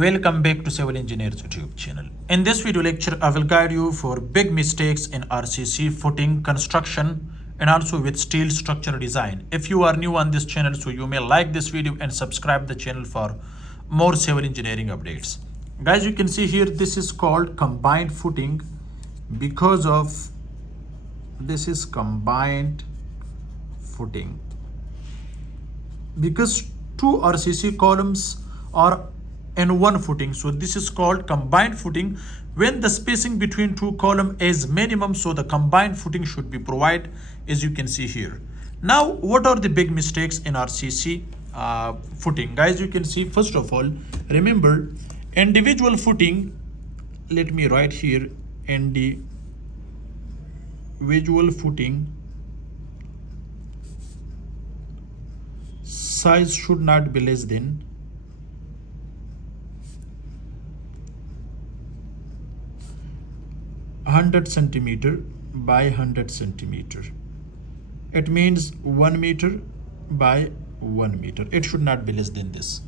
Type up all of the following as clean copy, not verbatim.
Welcome back to Civil Engineers YouTube channel. In this video lecture, I will guide you for big mistakes in RCC footing construction and also with steel structure design. If you are new on this channel, so you may like this video and subscribe the channel for more civil engineering updates. Guys, you can see here, this is called combined footing because of this is combined footing because two RCC columns are in one footing, so this is called combined footing when the spacing between two columns is minimum, so the combined footing should be provided, as you can see here. Now, what are the big mistakes in RCC footing? Guys, you can see, first of all, remember individual footing. Let me write here individual footing size should not be less than 100 centimeter by 100 centimeter. It means 1 meter by 1 meter. It should not be less than this.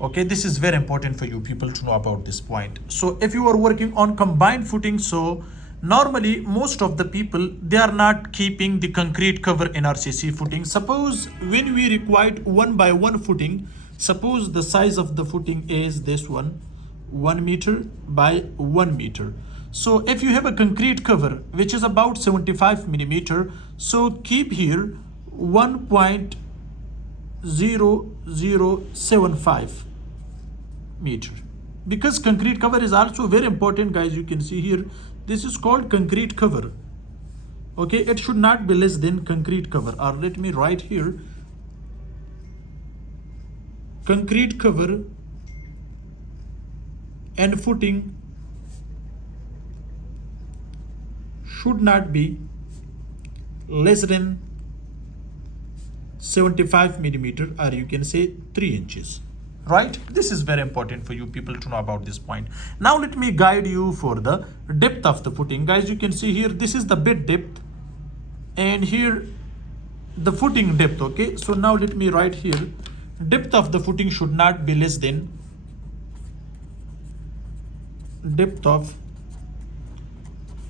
Okay, this is very important for you people to know about this point. So if you are working on combined footing, so normally most of the people, they are not keeping the concrete cover in RCC footing. Suppose when we required 1 by 1 footing, suppose the size of the footing is this one, 1 meter by 1 meter. So if you have a concrete cover which is about 75 millimeter, so keep here 1.0075 meter, because concrete cover is also very important. Guys, you can see here, this is called concrete cover. Okay, it should not be less than concrete cover, or let me write here concrete cover and footing should not be less than 75 millimeter, or you can say 3 inches, right? This is very important for you people to know about this point. Now let me guide you for the depth of the footing. Guys, you can see here, this is the bed depth and here the footing depth. Okay, so now let me write here, depth of the footing should not be less than depth of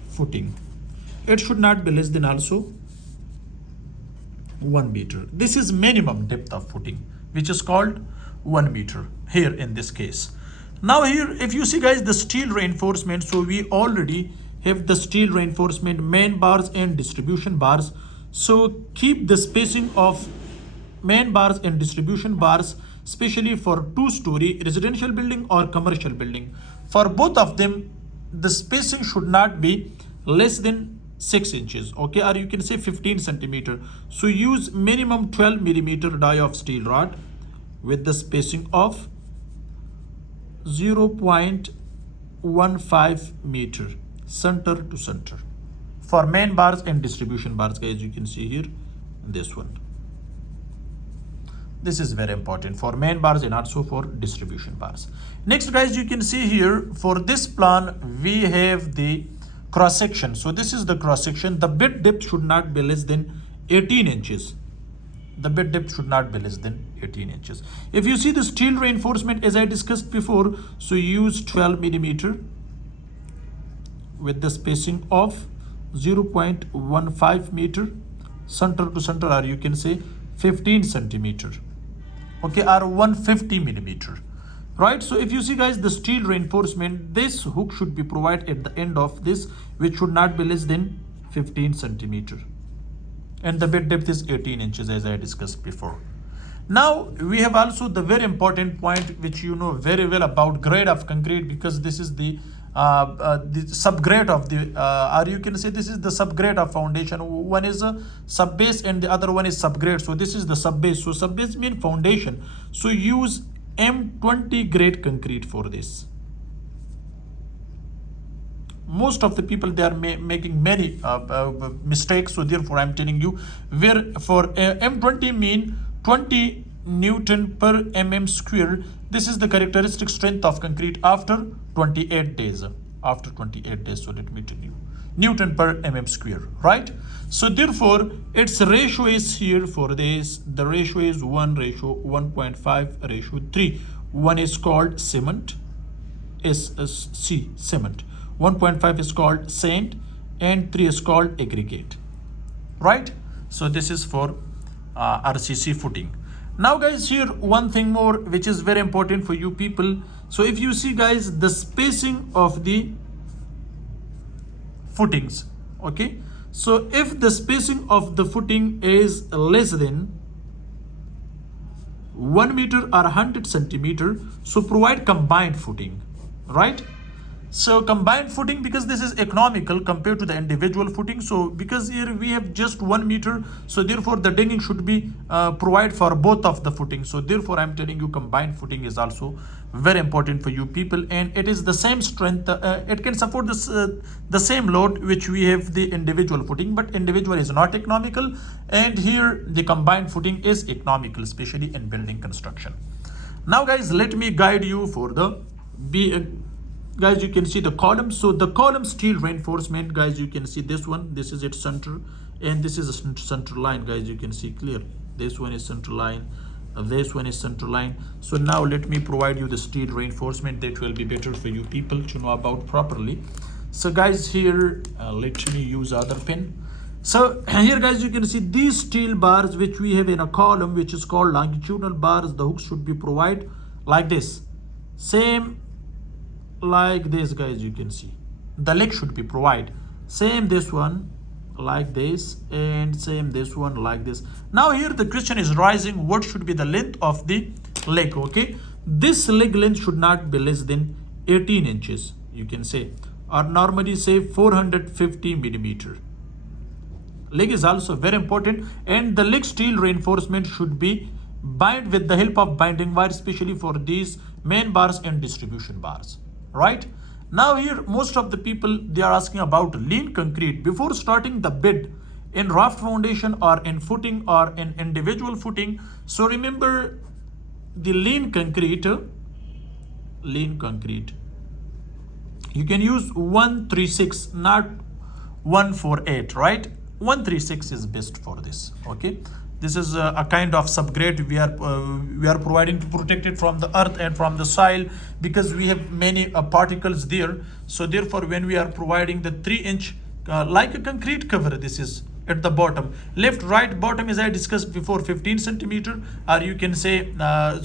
footing. It should not be less than also 1 meter. This is minimum depth of footing, which is called 1 meter here in this case. Now here, if you see guys, the steel reinforcement, so we already have the steel reinforcement, main bars and distribution bars. So keep the spacing of main bars and distribution bars, especially for 2-story residential building or commercial building. For both of them, the spacing should not be less than 6 inches, okay, or you can say 15 centimeter. So use minimum 12 millimeter die of steel rod with the spacing of 0.15 meter center to center for main bars and distribution bars. Guys, you can see here this one. This is very important for main bars and also for distribution bars. Next, guys, you can see here for this plan we have the cross section. So this is the cross section. The bed depth should not be less than 18 inches. The bed depth should not be less than 18 inches. If you see the steel reinforcement, as I discussed before, so use 12 millimeter with the spacing of 0.15 meter center to center, or you can say 15 centimeter, okay, or 150 millimeter. Right, so if you see guys, the steel reinforcement, this hook should be provided at the end of this, which should not be less than 15 centimeter. And the bed depth is 18 inches, as I discussed before. Now, we have also the very important point, which you know very well about grade of concrete, because this is the subgrade of the, or you can say this is the subgrade of foundation. One is a subbase and the other one is subgrade. So this is the subbase. So subbase means foundation. So use M20 grade concrete for this. Most of the people, they are making many mistakes, so therefore I'm telling you, where for M20 mean 20 Newton per mm square. This is the characteristic strength of concrete after 28 days. After 28 days, so let me tell you, Newton per mm square, right? So therefore, its ratio is here for this. The ratio is 1:1.5:3. one is called cement, cement, 1.5 is called sand, and 3 is called aggregate, right? So this is for RCC footing. Now guys, here one thing more which is very important for you people. So if you see guys, the spacing of the footings, okay, so if the spacing of the footing is less than 1 meter or 100 centimeter, so provide combined footing, right? So combined footing, because this is economical compared to the individual footing. So because here we have just 1 meter, so therefore the digging should be provide for both of the footing. So therefore I'm telling you combined footing is also very important for you people, and it is the same strength. It can support this the same load which we have the individual footing, but individual is not economical, and here the combined footing is economical, especially in building construction. Now guys, let me guide you for the guys, you can see the column. So the column steel reinforcement, guys, you can see this one, this is its center, and this is a center line, guys, you can see clear. This one is center line, this one is center line. So now let me provide you the steel reinforcement that will be better for you people to know about properly. So guys, here let me use other pen. So here guys, you can see these steel bars which we have in a column which is called longitudinal bars. The hooks should be provided like this, same like this, guys, you can see the leg should be provided same this one like this, and same this one like this. Now here the question is rising, what should be the length of the leg? Okay, this leg length should not be less than 18 inches, you can say, or normally say 450 millimeter. Leg is also very important, and the leg steel reinforcement should be bind with the help of binding wire, especially for these main bars and distribution bars, right? Now here most of the people, they are asking about lean concrete before starting the bed in raft foundation or in footing or in individual footing. So remember the lean concrete, you can use 136, not 148, right? 136 is best for this. Okay, this is a kind of subgrade we are providing to protect it from the earth and from the soil, because we have many particles there. So therefore when we are providing the 3-inch like a concrete cover, this is at the bottom, left, right, bottom, as I discussed before, 15 centimeter, or you can say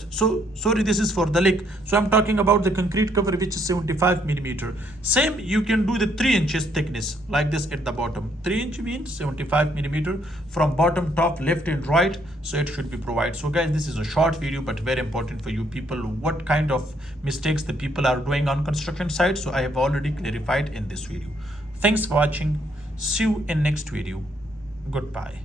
sorry, this is for the leg. So I'm talking about the concrete cover which is 75 millimeter. Same, you can do the 3 inches thickness like this at the bottom. 3 inch means 75 millimeter from bottom, top, left and right. So it should be provided. So guys, this is a short video but very important for you people, what kind of mistakes the people are doing on construction site. So I have already clarified in this video. Thanks for watching. See you in next video. Goodbye.